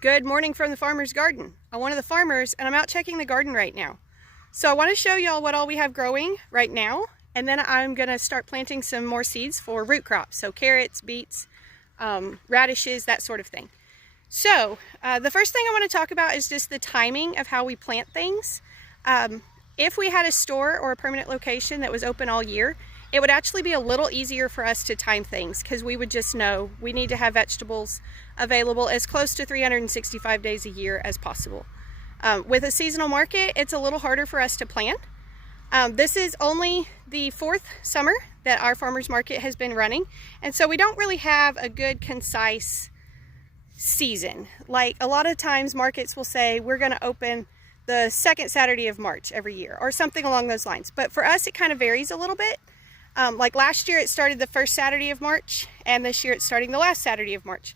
Good morning from the farmer's garden. I'm one of the farmers and I'm out checking the garden right now. So I want to show y'all what all we have growing right now, and then I'm going to start planting some more seeds for root crops. So carrots, beets, radishes, that sort of thing. So the first thing I want to talk about is just the timing of how we plant things. If we had a store or a permanent location that was open all year, it would actually be a little easier for us to time things because we would just know we need to have vegetables available as close to 365 days a year as possible. With a seasonal market, it's a little harder for us to plan. This is only the 4th summer that our farmers market has been running, and so we don't really have a good concise season. Like a lot of times markets will say we're going to open the 2nd Saturday of March every year or something along those lines, but for us it kind of varies a little bit. Like last year it started the 1st Saturday of March, and this year it's starting the last Saturday of March.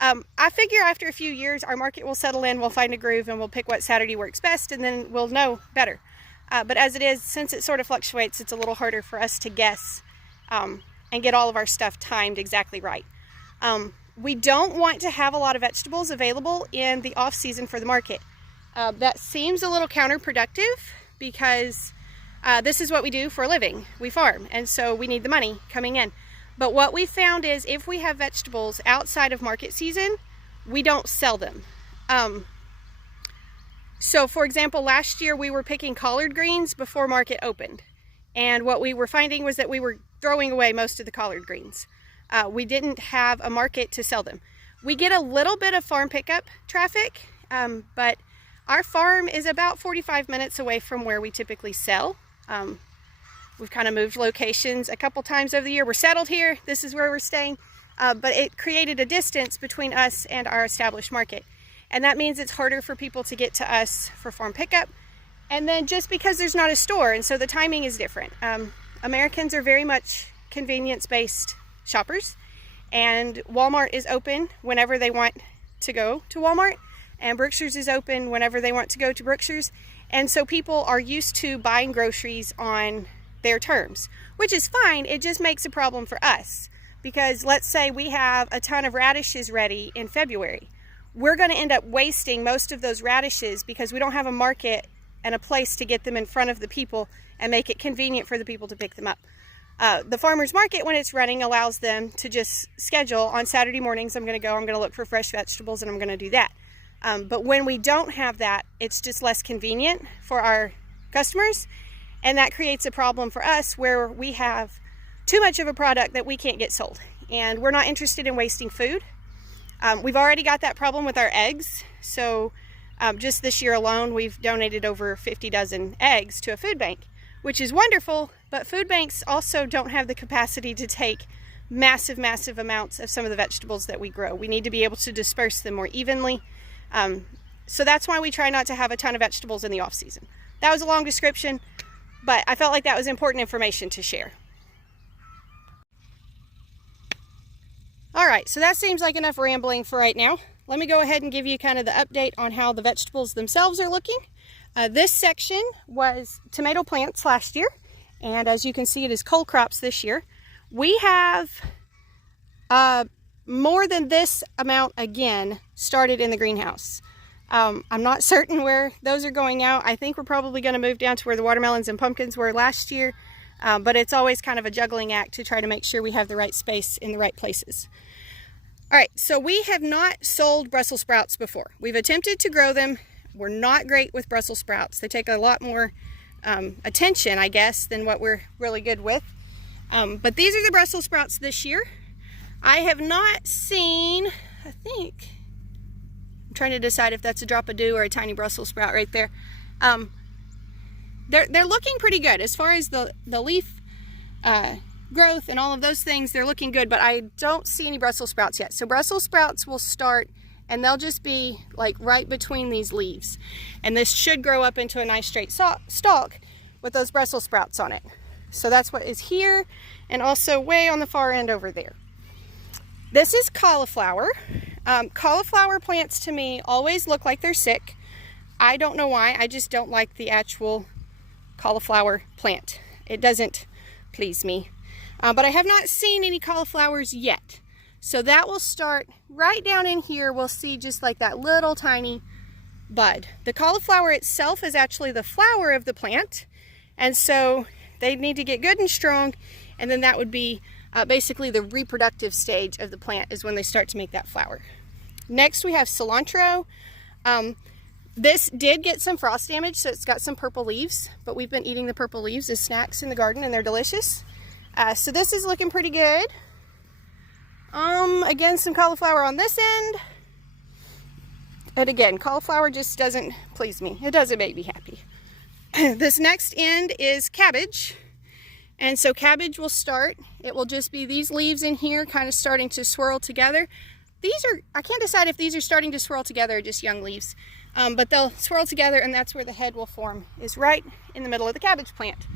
I figure after a few years our market will settle in, we'll find a groove, and we'll pick what Saturday works best, and then we'll know better. But as it is, since it sort of fluctuates, it's a little harder for us to guess and get all of our stuff timed exactly right. We don't want to have a lot of vegetables available in the off season for the market. That seems a little counterproductive because this is what we do for a living. We farm, and so we need the money coming in. But what we found is if we have vegetables outside of market season, we don't sell them. So for example, last year we were picking collard greens before market opened. And what we were finding was that we were throwing away most of the collard greens. We didn't have a market to sell them. We get a little bit of farm pickup traffic, but our farm is about 45 minutes away from where we typically sell. We've kind of moved locations a couple times over the year. We're settled here. This is where we're staying. But it created a distance between us and our established market. And that means it's harder for people to get to us for farm pickup. And then just because there's not a store, and so the timing is different. Americans are very much convenience-based shoppers. And Walmart is open whenever they want to go to Walmart. And Brookshire's is open whenever they want to go to Brookshire's. And so people are used to buying groceries on their terms, which is fine. It just makes a problem for us because let's say we have a ton of radishes ready in February. We're going to end up wasting most of those radishes because we don't have a market and a place to get them in front of the people and make it convenient for the people to pick them up. The farmers market, when it's running, allows them to just schedule on Saturday mornings. I'm going to look for fresh vegetables and I'm going to do that. But when we don't have that, it's just less convenient for our customers. And that creates a problem for us where we have too much of a product that we can't get sold. And we're not interested in wasting food. We've already got that problem with our eggs. So just this year alone, we've donated over 50 dozen eggs to a food bank, which is wonderful. But food banks also don't have the capacity to take massive, massive amounts of some of the vegetables that we grow. We need to be able to disperse them more evenly. So that's why we try not to have a ton of vegetables in the off season. That was a long description, but I felt like that was important information to share. All right, so that seems like enough rambling for right now. Let me go ahead and give you kind of the update on how the vegetables themselves are looking. This section was tomato plants last year, and as you can see, it is cole crops this year. We have more than this amount again started in the greenhouse. I'm not certain where those are going out. I think we're probably going to move down to where the watermelons and pumpkins were last year, but it's always kind of a juggling act to try to make sure we have the right space in the right places. All right, so we have not sold Brussels sprouts before. We've attempted to grow them. We're not great with Brussels sprouts. They take a lot more attention, I guess, than what we're really good with. But these are the Brussels sprouts this year. I have not seen, I'm trying to decide if that's a drop of dew or a tiny Brussels sprout right there. They're looking pretty good as far as the leaf growth and all of those things. They're looking good, but I don't see any Brussels sprouts yet. So Brussels sprouts will start and they'll just be like right between these leaves. And this should grow up into a nice straight stalk with those Brussels sprouts on it. So that's what is here and also way on the far end over there. This is cauliflower. Cauliflower plants to me always look like they're sick. I don't know why. I just don't like the actual cauliflower plant. It doesn't please me. But I have not seen any cauliflowers yet. So that will start right down in here. We'll see just like that little tiny bud. The cauliflower itself is actually the flower of the plant, and so they need to get good and strong, and then that would be basically the reproductive stage of the plant is when they start to make that flower. Next we have cilantro. This did get some frost damage, so it's got some purple leaves, but we've been eating the purple leaves as snacks in the garden and they're delicious. So this is looking pretty good. Again, some cauliflower on this end. And again, cauliflower just doesn't please me. It doesn't make me happy. This next end is cabbage. And so cabbage will start. It will just be these leaves in here kind of starting to swirl together. These are, I can't decide if these are starting to swirl together or just young leaves. But they'll swirl together, and that's where the head will form, is right in the middle of the cabbage plant.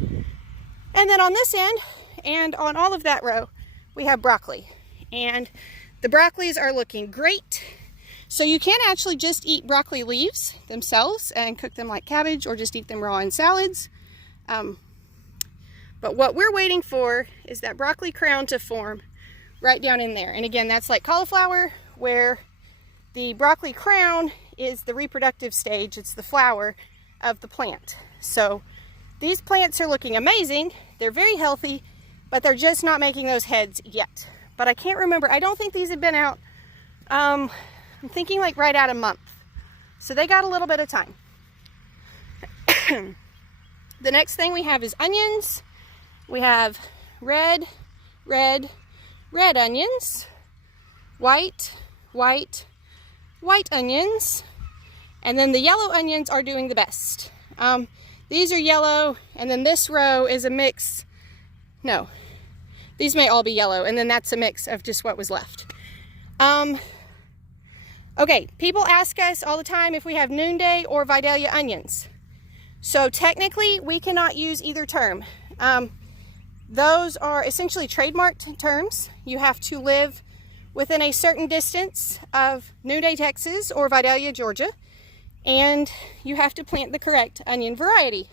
And then on this end, and on all of that row, we have broccoli. And the broccolis are looking great. So you can actually just eat broccoli leaves themselves and cook them like cabbage, or just eat them raw in salads. But what we're waiting for is that broccoli crown to form right down in there. And again, that's like cauliflower, where the broccoli crown is the reproductive stage. It's the flower of the plant. So these plants are looking amazing. They're very healthy, but they're just not making those heads yet. But I can't remember. I don't think these have been out, I'm thinking like right at a month. So they got a little bit of time. The next thing we have is onions. We have red onions, white onions, and then the yellow onions are doing the best. These are yellow, and then this row is a mix. No, these may all be yellow, and then that's a mix of just what was left. Okay, people ask us all the time if we have noonday or Vidalia onions. So technically, we cannot use either term. Those are essentially trademarked terms. You have to live within a certain distance of Noonday, Texas, or Vidalia, Georgia, and you have to plant the correct onion variety.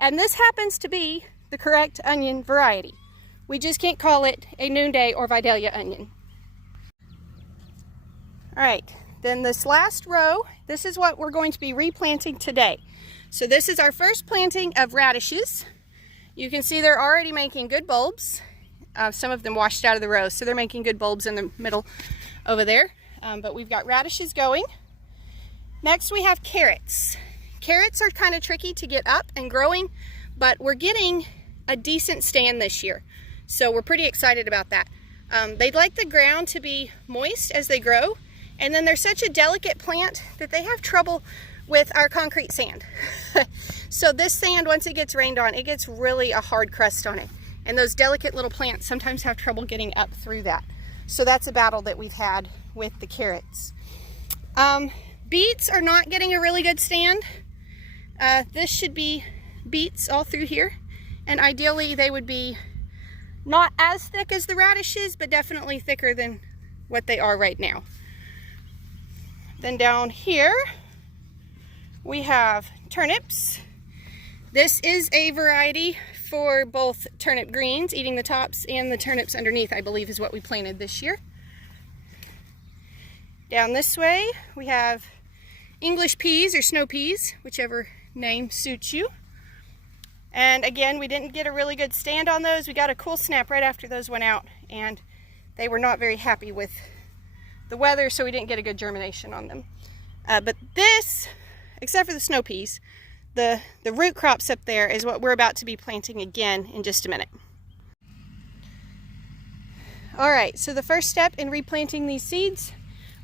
And this happens to be the correct onion variety. We just can't call it a Noonday or Vidalia onion. All right, then this last row, this is what we're going to be replanting today. So this is our first planting of radishes. You can see they're already making good bulbs. Some of them washed out of the row, so they're making good bulbs in the middle over there. But we've got radishes going. Next we have carrots. Carrots are kind of tricky to get up and growing, but we're getting a decent stand this year. So we're pretty excited about that. They'd like the ground to be moist as they grow, and then they're such a delicate plant that they have trouble with our concrete sand. So this sand, once it gets rained on, it gets really a hard crust on it. And those delicate little plants sometimes have trouble getting up through that. So that's a battle that we've had with the carrots. Beets are not getting a really good stand. This should be beets all through here. And ideally they would be not as thick as the radishes, but definitely thicker than what they are right now. Then down here, we have turnips. This is a variety for both turnip greens, eating the tops, and the turnips underneath, I believe, is what we planted this year. Down this way, we have English peas or snow peas, whichever name suits you. And again, we didn't get a really good stand on those. We got a cool snap right after those went out, and they were not very happy with the weather, so we didn't get a good germination on them. But this, except for the snow peas, the root crops up there is what we're about to be planting again in just a minute. All right, so the first step in replanting these seeds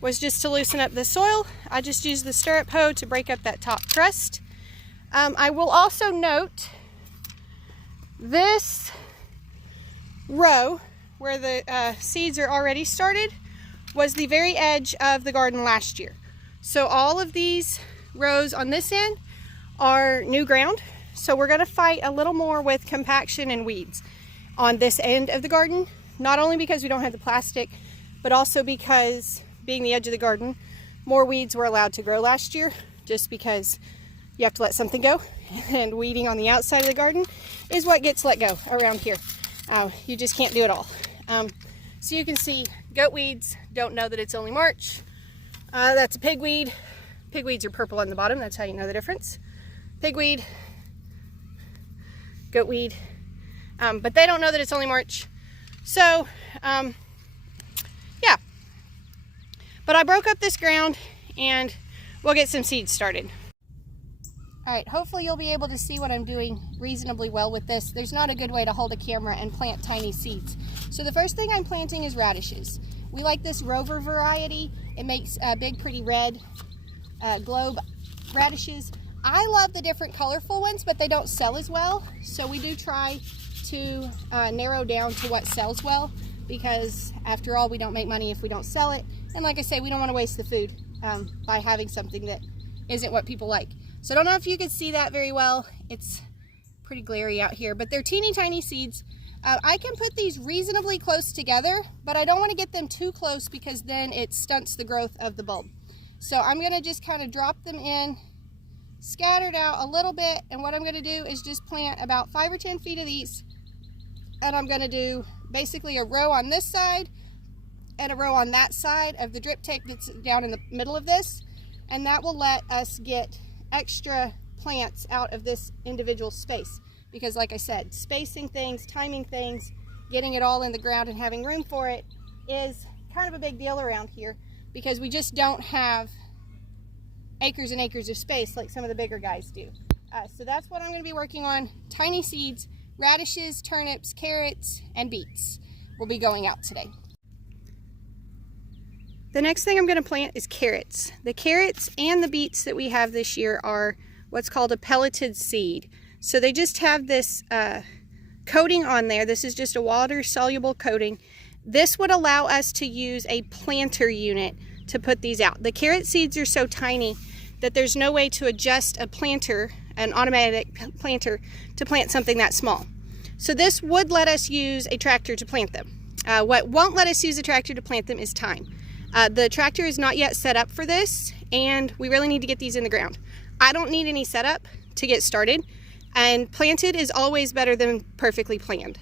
was just to loosen up the soil. I just used the stirrup hoe to break up that top crust. I will also note this row where the seeds are already started was the very edge of the garden last year. So all of these rows on this end are new ground. So we're going to fight a little more with compaction and weeds on this end of the garden, not only because we don't have the plastic, but also because being the edge of the garden, more weeds were allowed to grow last year, just because you have to let something go, and weeding on the outside of the garden is what gets let go around here. You just can't do it all. So you can see goat weeds, don't know that it's only March. That's a pigweed. Pigweeds are purple on the bottom, that's how you know the difference. Pigweed, goat weed, but they don't know that it's only March. So, yeah. But I broke up this ground and we'll get some seeds started. All right, hopefully you'll be able to see what I'm doing reasonably well with this. There's not a good way to hold a camera and plant tiny seeds. So the first thing I'm planting is radishes. We like this Rover variety. It makes big, pretty red globe radishes. I love the different colorful ones, but they don't sell as well. So we do try to narrow down to what sells well, because after all, we don't make money if we don't sell it. And like I say, we don't want to waste the food by having something that isn't what people like. So I don't know if you can see that very well. It's pretty glary out here, but they're teeny tiny seeds. I can put these reasonably close together, but I don't want to get them too close because then it stunts the growth of the bulb. So I'm going to just kind of drop them in, scattered out a little bit, and what I'm going to do is just plant about 5 or 10 feet of these, and I'm going to do basically a row on this side and a row on that side of the drip tape that's down in the middle of this, and that will let us get extra plants out of this individual space, because like I said, spacing things, timing things, getting it all in the ground and having room for it is kind of a big deal around here, because we just don't have acres and acres of space like some of the bigger guys do. So that's what I'm going to be working on. Tiny seeds, radishes, turnips, carrots, and beets will be going out today. The next thing I'm going to plant is carrots. The carrots and the beets that we have this year are what's called a pelleted seed. So they just have this coating on there. This is just a water-soluble coating. This would allow us to use a planter unit to put these out. The carrot seeds are so tiny that there's no way to adjust a planter, an automatic planter, to plant something that small. So this would let us use a tractor to plant them. What won't let us use a tractor to plant them is time. The tractor is not yet set up for this, and we really need to get these in the ground. I don't need any setup to get started, and planted is always better than perfectly planned.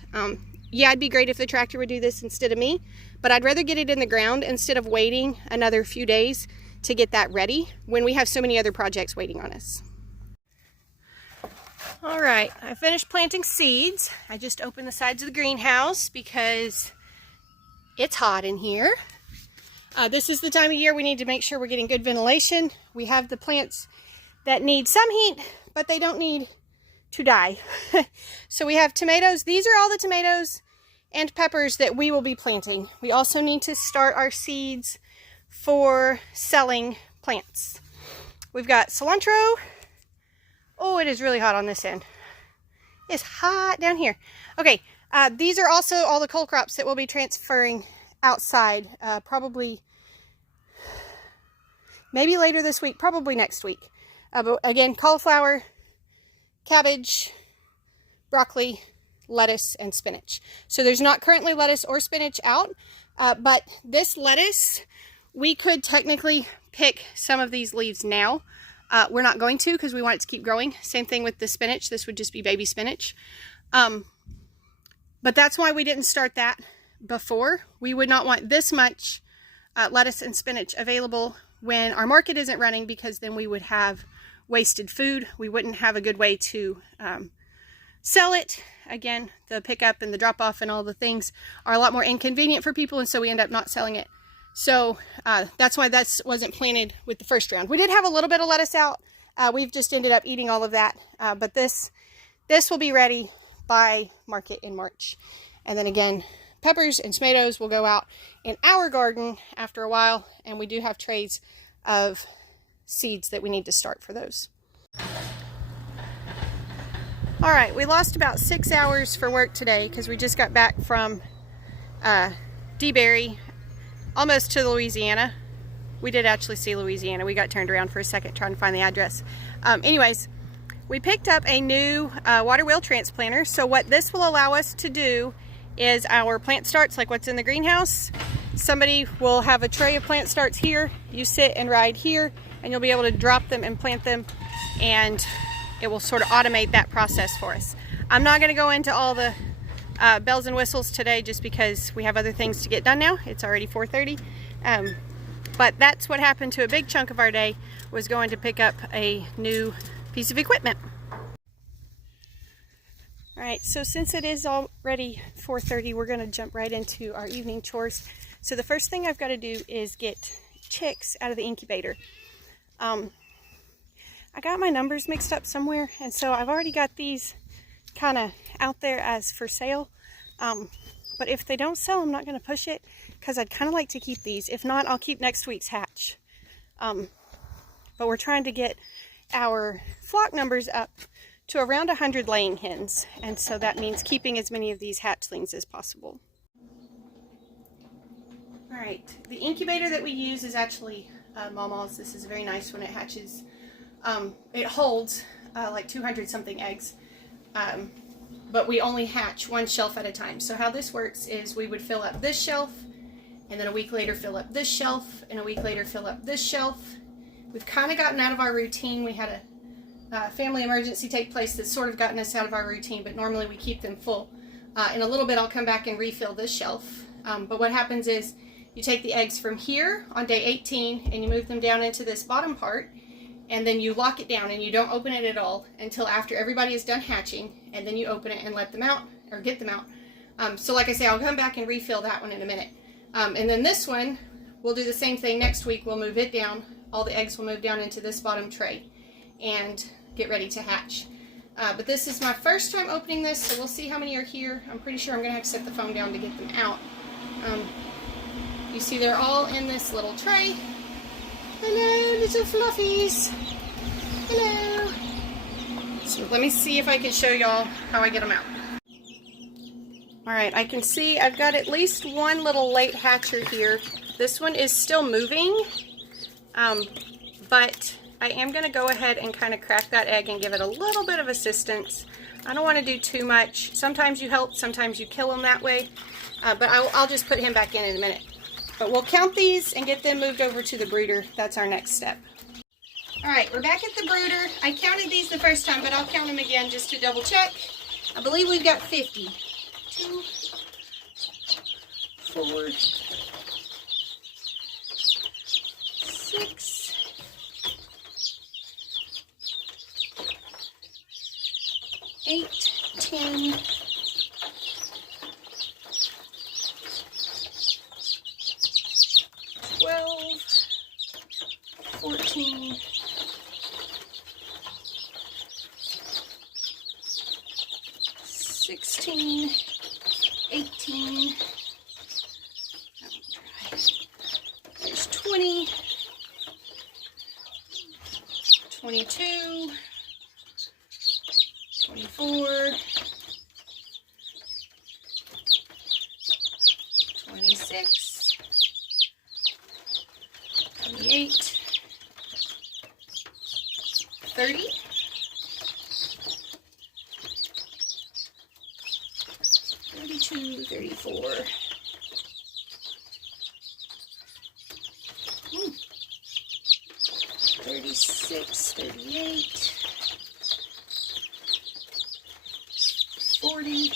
Yeah, it'd be great if the tractor would do this instead of me, but I'd rather get it in the ground instead of waiting another few days to get that ready when we have so many other projects waiting on us. All right, I finished planting seeds. I just opened the sides of the greenhouse because it's hot in here. This is the time of year we need to make sure we're getting good ventilation. We have the plants that need some heat, but they don't need to die. So we have tomatoes. These are all the tomatoes and peppers that we will be planting. We also need to start our seeds for selling plants. We've got cilantro. Oh, it is really hot on this end. It's hot down here. Okay, these are also all the cole crops that we'll be transferring outside, probably maybe later this week, probably next week. But again, cauliflower, cabbage, broccoli, lettuce, and spinach. So there's not currently lettuce or spinach out, but this lettuce, we could technically pick some of these leaves now. We're not going to, because we want it to keep growing. Same thing with the spinach. This would just be baby spinach. But that's why we didn't start that before. We would not want this much lettuce and spinach available when our market isn't running, because then we would have wasted food. We wouldn't have a good way to sell it. Again, the pickup and the drop off and all the things are a lot more inconvenient for people, and so we end up not selling it. So that's why that wasn't planted with the first round. We did have a little bit of lettuce out. We've just ended up eating all of that. But this will be ready by market in March. And then again, peppers and tomatoes will go out in our garden after a while. And we do have trays of seeds that we need to start for those. All right, we lost about 6 hours for work today because we just got back from DeBerry, almost to Louisiana. We did actually see Louisiana. We got turned around for a second trying to find the address. Anyways, we picked up a new water wheel transplanter. So what this will allow us to do is our plant starts, like what's in the greenhouse. Somebody will have a tray of plant starts here. You sit and ride here, and you'll be able to drop them and plant them, and it will sort of automate that process for us. I'm not going to go into all the bells and whistles today just because we have other things to get done now. It's already 4:30. But that's what happened to a big chunk of our day, was going to pick up a new piece of equipment. Alright, so since it is already 4:30, we're going to jump right into our evening chores. So the first thing I've got to do is get chicks out of the incubator. I got my numbers mixed up somewhere, and so I've already got these kind of out there as for sale. But if they don't sell, I'm not going to push it, because I'd kind of like to keep these. If not, I'll keep next week's hatch. But we're trying to get our flock numbers up to around 100 laying hens, and so that means keeping as many of these hatchlings as possible. Alright, the incubator that we use is actually Mama's. This is a very nice one. It hatches, it holds like 200 something eggs, but we only hatch one shelf at a time. So how this works is we would fill up this shelf, and then a week later fill up this shelf, and a week later fill up this shelf. We've kind of gotten out of our routine. We had a family emergency take place that's sort of gotten us out of our routine, but normally we keep them full. In a little bit I'll come back and refill this shelf. But what happens is you take the eggs from here on day 18 and you move them down into this bottom part, and then you lock it down and you don't open it at all until after everybody is done hatching, and then you open it and let them out, or get them out. So like I say, I'll come back and refill that one in a minute. And then this one, we'll do the same thing next week. We'll move it down. All the eggs will move down into this bottom tray and get ready to hatch. But this is my first time opening this, so we'll see how many are here. I'm pretty sure I'm going to have to set the phone down to get them out. You see they're all in this little tray. Hello, little fluffies. Hello. So let me see if I can show y'all how I get them out. Alright, I can see I've got at least one little late hatcher here. This one is still moving, but I am going to go ahead and kind of crack that egg and give it a little bit of assistance. I don't want to do too much. Sometimes you help, sometimes you kill them that way, but I'll just put him back in a minute. But we'll count these and get them moved over to the brooder. That's our next step. Alright, we're back at the brooder. I counted these the first time, but I'll count them again just to double check. I believe we've got 50. 2, 4, 6, 8, 10, 12, 14, 16, 18, there's 20, 22, 24, 26, 28, 30, 32, 34, 36, 38, 40,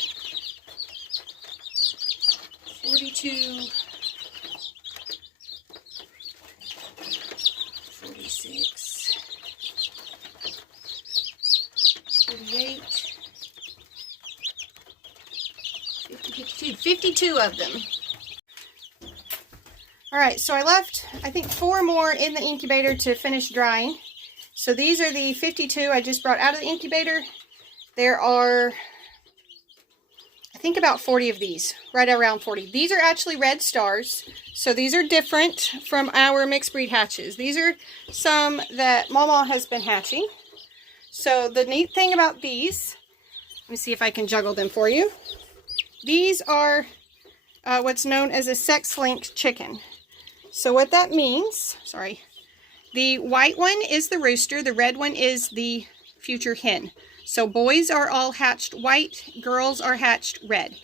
42, 46, 48, 50, 52 of them. Alright, so I left, I think, 4 more in the incubator to finish drying. So these are the 52 I just brought out of the incubator. There are, I think, about 40 of these, right around 40. These are actually red stars, so these are different from our mixed breed hatches. These are some that Mama has been hatching. So the neat thing about these, let me see if I can juggle them for you. These are what's known as a sex-linked chicken. So what that means, sorry, the white one is the rooster, the red one is the future hen. So boys are all hatched white, girls are hatched red.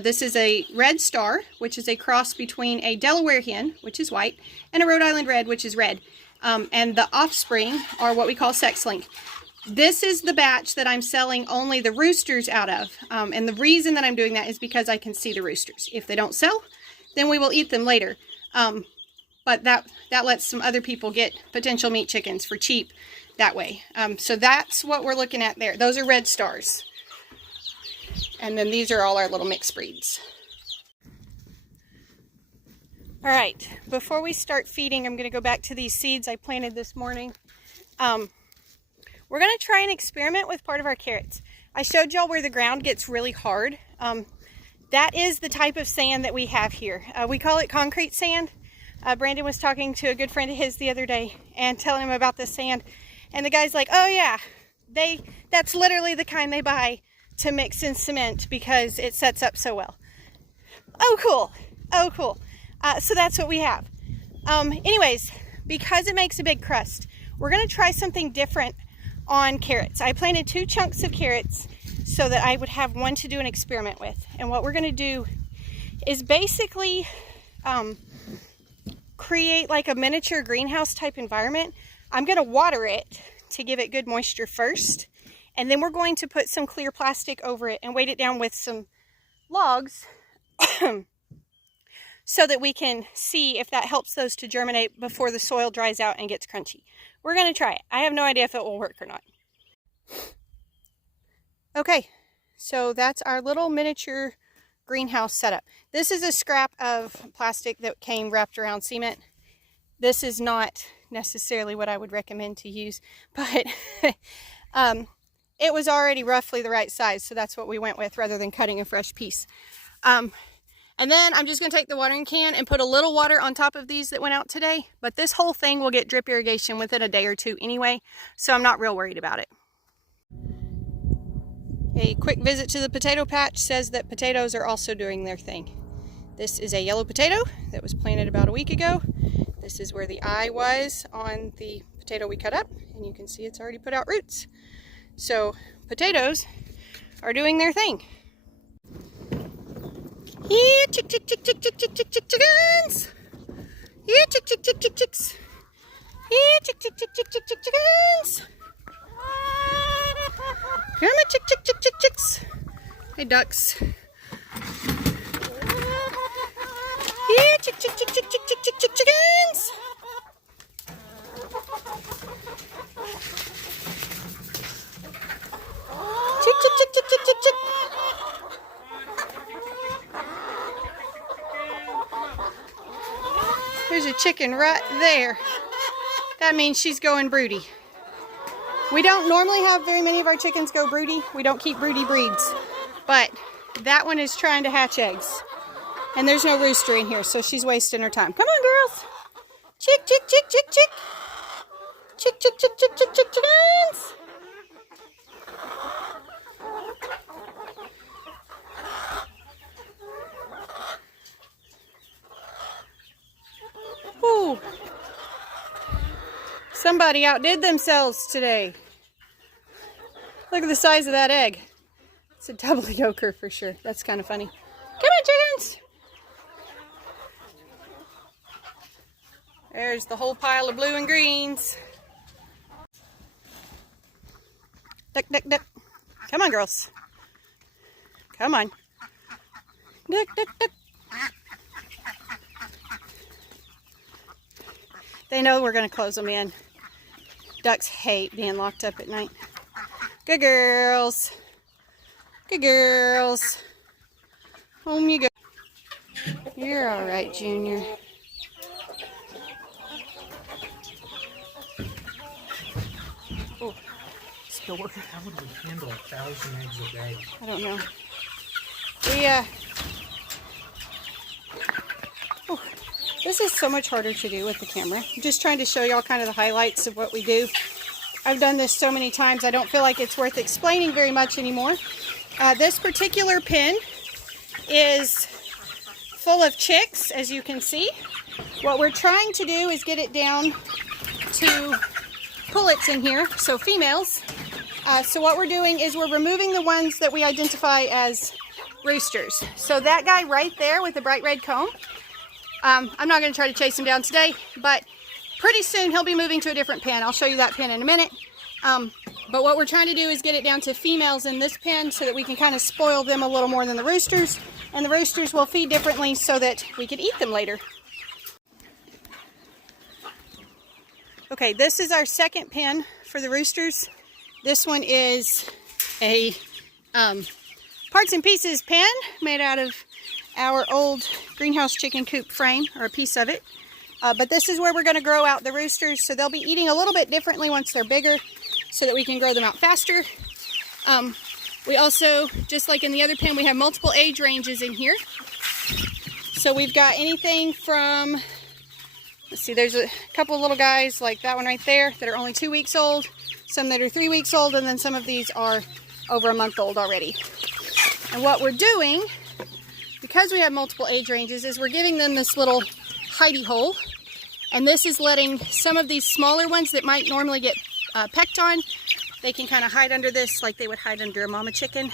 This is a red star, which is a cross between a Delaware hen, which is white, and a Rhode Island red, which is red. And the offspring are what we call sex-linked. This is the batch that I'm selling only the roosters out of. And the reason that I'm doing that is because I can see the roosters. If they don't sell, then we will eat them later. But that lets some other people get potential meat chickens for cheap that way. So that's what we're looking at there. Those are red stars. And then these are all our little mixed breeds. All right, before we start feeding, I'm going to go back to these seeds I planted this morning. We're going to try and experiment with part of our carrots. I showed y'all where the ground gets really hard. That is the type of sand that we have here. We call it concrete sand. Brandon was talking to a good friend of his the other day and telling him about this sand. And the guy's like, oh yeah, that's literally the kind they buy to mix in cement because it sets up so well. Oh, cool. Oh, cool. So that's what we have. Anyways, because it makes a big crust, we're going to try something different on carrots. I planted 2 chunks of carrots so that I would have one to do an experiment with. And what we're going to do is basically create like a miniature greenhouse type environment. I'm going to water it to give it good moisture first. And then we're going to put some clear plastic over it and weight it down with some logs so that we can see if that helps those to germinate before the soil dries out and gets crunchy. We're going to try it. I have no idea if it will work or not. Okay, so that's our little miniature greenhouse setup. This is a scrap of plastic that came wrapped around cement. This is not necessarily what I would recommend to use, but it was already roughly the right size, so that's what we went with rather than cutting a fresh piece. And then I'm just going to take the watering can and put a little water on top of these that went out today. But this whole thing will get drip irrigation within a day or 2 anyway, so I'm not real worried about it. A quick visit to the potato patch says that potatoes are also doing their thing. This is a yellow potato that was planted about a week ago. This is where the eye was on the potato we cut up, and you can see it's already put out roots. So potatoes are doing their thing. Yeah, chickens! Yeah, chicks! Yeah, chickens! Come on, chicks! Hey, ducks! Yeah, chickens! Chick! There's a chicken right there. That means she's going broody. We don't normally have very many of our chickens go broody. We don't keep broody breeds. But that one is trying to hatch eggs. And there's no rooster in here, so she's wasting her time. Come on, girls. Chick! Chickens! Ooh. Somebody outdid themselves today. Look at the size of that egg. It's a double yolker for sure. That's kind of funny. Come on, chickens! There's the whole pile of blue and greens. Duck. Come on, girls. Come on. Duck. They know we're going to close them in. Ducks hate being locked up at night. Good girls. Good girls. Home you go. You're all right, Junior. Oh, still working. How would we handle 1,000 eggs a day? I don't know. This is so much harder to do with the camera. I'm just trying to show y'all kind of the highlights of what we do. I've done this so many times, I don't feel like it's worth explaining very much anymore. This particular pen is full of chicks, as you can see. What we're trying to do is get it down to pullets in here, so females. So what we're doing is we're removing the ones that we identify as roosters. So that guy right there with the bright red comb, I'm not going to try to chase him down today, but pretty soon he'll be moving to a different pen. I'll show you that pen in a minute. But what we're trying to do is get it down to females in this pen so that we can kind of spoil them a little more than the roosters. And the roosters will feed differently so that we can eat them later. Okay, this is our second pen for the roosters. This one is a parts and pieces pen made out of our old greenhouse chicken coop frame, or a piece of it. But this is where we're going to grow out the roosters, so they'll be eating a little bit differently once they're bigger so that we can grow them out faster. We also, just like in the other pen, we have multiple age ranges in here. So we've got anything from, let's see, there's a couple of little guys like that one right there that are only 2 weeks old, some that are 3 weeks old, and then some of these are over a month old already. And what we're doing, because we have multiple age ranges, is we're giving them this little hidey hole. And this is letting some of these smaller ones that might normally get pecked on, they can kind of hide under this like they would hide under a mama chicken.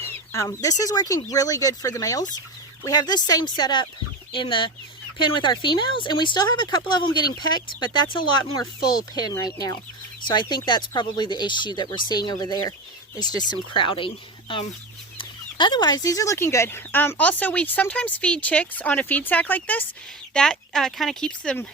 This is working really good for the males. We have this same setup in the pen with our females, and we still have a couple of them getting pecked, but that's a lot more full pen right now. So I think that's probably the issue that we're seeing over there, is just some crowding. Otherwise, these are looking good. Also, we sometimes feed chicks on a feed sack like this. That kind of keeps them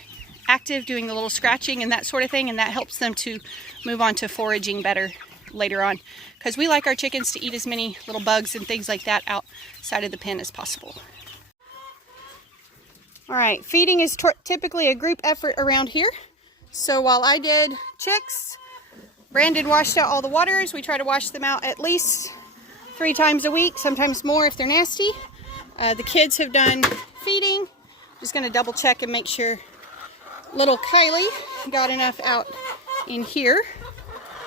active, doing the little scratching and that sort of thing, and that helps them to move on to foraging better later on, because we like our chickens to eat as many little bugs and things like that outside of the pen as possible. All right, feeding is typically a group effort around here. So while I did chicks, Brandon washed out all the waters. We try to wash them out at least 3 times a week, sometimes more if they're nasty. The kids have done feeding. Just gonna double check and make sure little Kylie got enough out in here.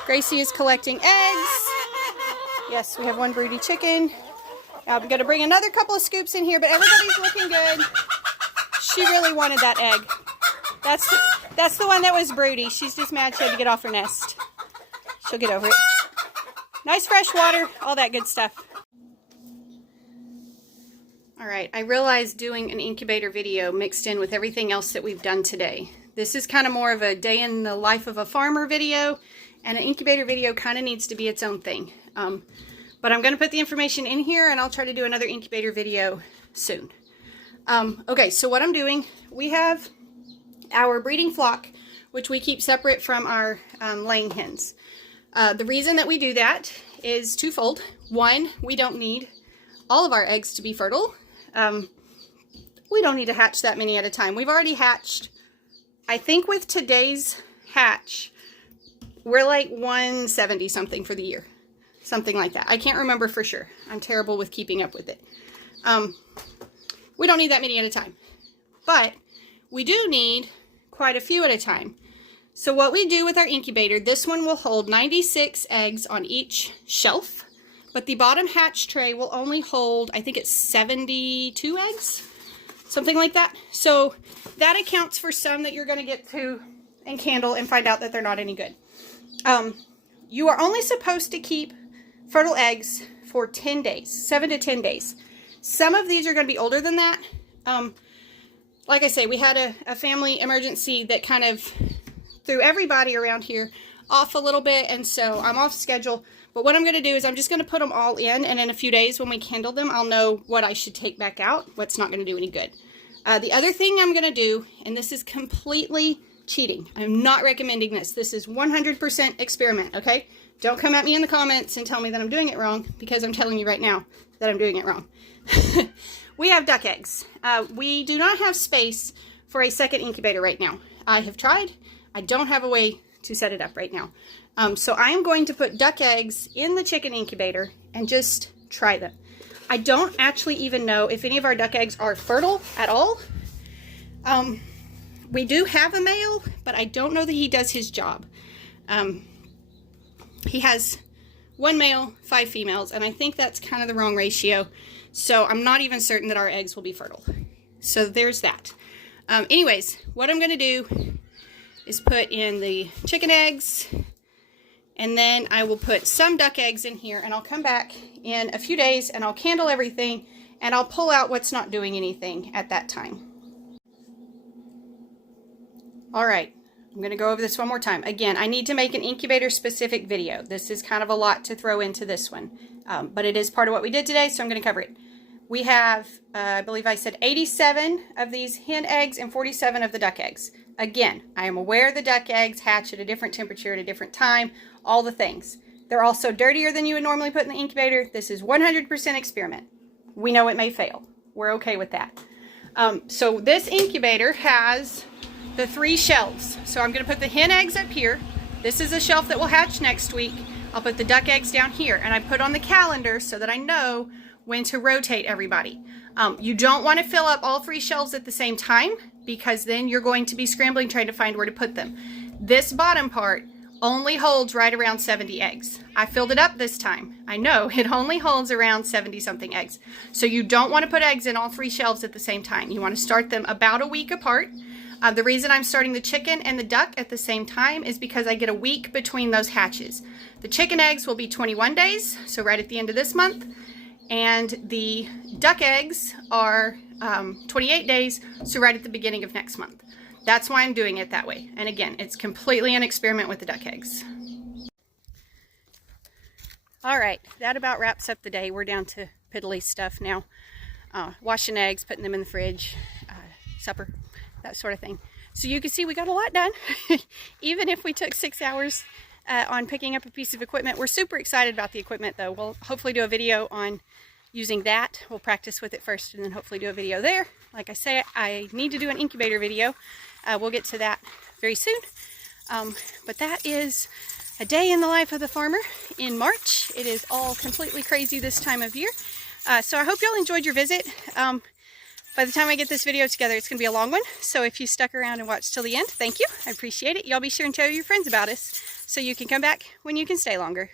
Gracie is collecting eggs. Yes, we have 1 broody chicken. I'm gonna bring another couple of scoops in here, but everybody's looking good. She really wanted that egg. That's the one that was broody. She's just mad she had to get off her nest. She'll get over it. Nice fresh water, all that good stuff. All right, I realized doing an incubator video mixed in with everything else that we've done today. This is kind of more of a day in the life of a farmer video, and an incubator video kind of needs to be its own thing. But I'm going to put the information in here, and I'll try to do another incubator video soon. Okay, so what I'm doing, we have our breeding flock, which we keep separate from our laying hens. The reason that we do that is twofold. One, we don't need all of our eggs to be fertile. We don't need to hatch that many at a time. We've already hatched, I think with today's hatch, we're like 170 something for the year. Something like that. I can't remember for sure. I'm terrible with keeping up with it. We don't need that many at a time. But we do need quite a few at a time. So what we do with our incubator, this one will hold 96 eggs on each shelf, but the bottom hatch tray will only hold, I think it's 72 eggs, something like that. So that accounts for some that you're going to get to and candle and find out that they're not any good. You are only supposed to keep fertile eggs for 10 days, 7 to 10 days. Some of these are going to be older than that. Like I say, we had a family emergency that kind of threw everybody around here off a little bit, and so I'm off schedule. But what I'm going to do is I'm just going to put them all in, and in a few days when we kindle them, I'll know what I should take back out, what's not going to do any good. The other thing I'm going to do, and this is completely cheating. I'm not recommending this. This is 100% experiment, okay? Don't come at me in the comments and tell me that I'm doing it wrong, because I'm telling you right now that I'm doing it wrong. We have duck eggs. We do not have space for a second incubator right now. I have tried. I don't have a way to set it up right now. So I am going to put duck eggs in the chicken incubator and just try them. I don't actually even know if any of our duck eggs are fertile at all. We do have a male, but I don't know that he does his job. He has 1 male, 5 females, and I think that's kind of the wrong ratio. So I'm not even certain that our eggs will be fertile. So there's that. Anyways, what I'm going to do is put in the chicken eggs, and then I will put some duck eggs in here, and I'll come back in a few days and I'll candle everything, and I'll pull out what's not doing anything at that time. All right, I'm going to go over this one more time. Again, I need to make an incubator specific video. This is kind of a lot to throw into this one, but it is part of what we did today, so I'm going to cover it. We have, I believe I said 87 of these hen eggs and 47 of the duck eggs. Again, I am aware the duck eggs hatch at a different temperature at a different time, all the things. They're also dirtier than you would normally put in the incubator. This is 100% experiment. We know it may fail. We're okay with that. So this incubator has the 3 shelves. So I'm going to put the hen eggs up here. This is a shelf that will hatch next week. I'll put the duck eggs down here, and I put on the calendar so that I know when to rotate everybody. You don't want to fill up all 3 shelves at the same time, because then you're going to be scrambling trying to find where to put them. This bottom part only holds right around 70 eggs. I filled it up this time. I know it only holds around 70 something eggs. So you don't want to put eggs in all 3 shelves at the same time. You want to start them about a week apart. The reason I'm starting the chicken and the duck at the same time is because I get a week between those hatches. The chicken eggs will be 21 days, so right at the end of this month, and the duck eggs are 28 days, so right at the beginning of next month. That's why I'm doing it that way. And again, it's completely an experiment with the duck eggs. All right, that about wraps up the day. We're down to piddly stuff now. Washing eggs, putting them in the fridge, supper, that sort of thing. So you can see we got a lot done. Even if we took 6 hours on picking up a piece of equipment. We're super excited about the equipment though. We'll hopefully do a video on using that. We'll practice with it first and then hopefully do a video there. Like I say, I need to do an incubator video. We'll get to that very soon. But that is a day in the life of the farmer in March. It is all completely crazy this time of year. So I hope y'all enjoyed your visit. By the time I get this video together, it's going to be a long one. So if you stuck around and watched till the end, thank you. I appreciate it. Y'all be sure and tell your friends about us so you can come back when you can stay longer.